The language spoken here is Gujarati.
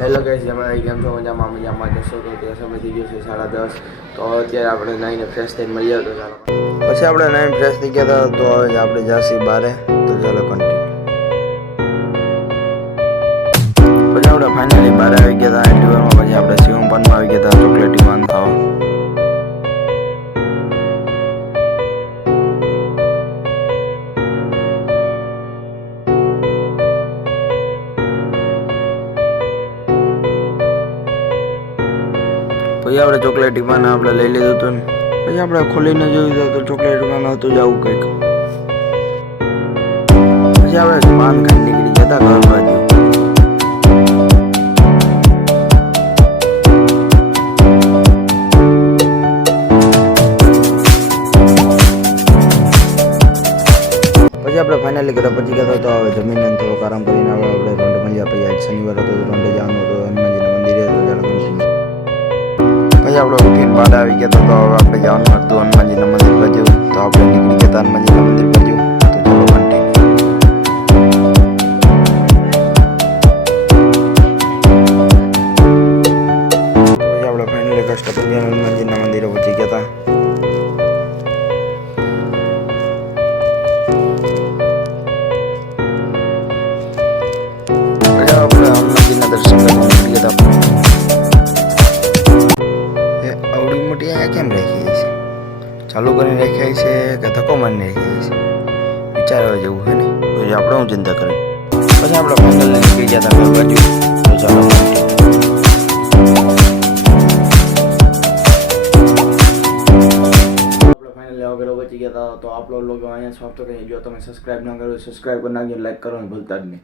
હેલો ગાઈસ, જમણા કેમ છો? મજામાં જશો તો તે સમય થઈ ગયો છે 10:30. તો અત્યારે આપણે નાઈને ફ્રેશ થઈને મળીએ તો ચાલો. પછી આપણે નાઈને ફ્રેશ થઈ ગયા હતા તો હવે આપણે જાસી બારે તો ચાલો કન્ટિન્યુ. પછી આપણે ફાઇનલી બારે આવી ગયા હતા ડિવરમાં. પછી આપણે શિવમપાનમાં આવી ગયા હતા ચોકલેટી પાન ખાવા. પછી આપણે ચોકલેટી પાન આપણે લઈ લીધું હતું. પછી આપણે ખોલીને જોયું તો ચોકલેટી પાન હતું જ આવું કંઈક. પછી આપણે પાન ખાઈ નીકળી ગયા હતા ઘર બાજુ. પછી આપણે ફાઇનલી ઘરે પહોંચી ગયા તો હવે જમીને થોડોક આરામ કરીને આપણે રોંઢે મળ્યા. પછી આજ શનિવાર હતો તો રોંઢે જવાનું હતું હનુમાનજીના મંદિરે. પછી આપણે ઉઠીને બહાર આવી ગયા તો હવે આપણે જવાનું હતું હનુમાનજીના મંદિર બાજુ. તો આપણે નીકળી ગયા હનુમાનજીના મંદિર બાજુ. તો ચાલો કન્ટિન્યુ. પછી આપણે ફાઇનલી કષ્ટપંજન હનુમાનજીના મંદિરે પહોંચી ગયા હતા. આપણે હનુમાનજીના દર્શન કરીને નીકળી ગયા હતા. આવડી મોટી આ કેમ રાખી છે? ચાલુ કરીને રાખ્યા છે કે ધક્કો મારીને રાખ્યા છે? વિચારવા જેવું છે ને. પછી આપણે હું ચિંતા કરી. પછી આપણે ફાઇનલ નીકળી ગયા હતા ઘર બાજુ. તો ચાલો આપણે ફાઇનલી ઘરે પહોંચી ગયા હતા. તો આપણો લોગો અહીંયા સમાપ્ત કરી. જો તમે સબસ્ક્રાઈબ ના કરો સબસ્ક્રાઈબ કરી નાખજો, લાઈક કરવાનું ભૂલતા જ નહીં.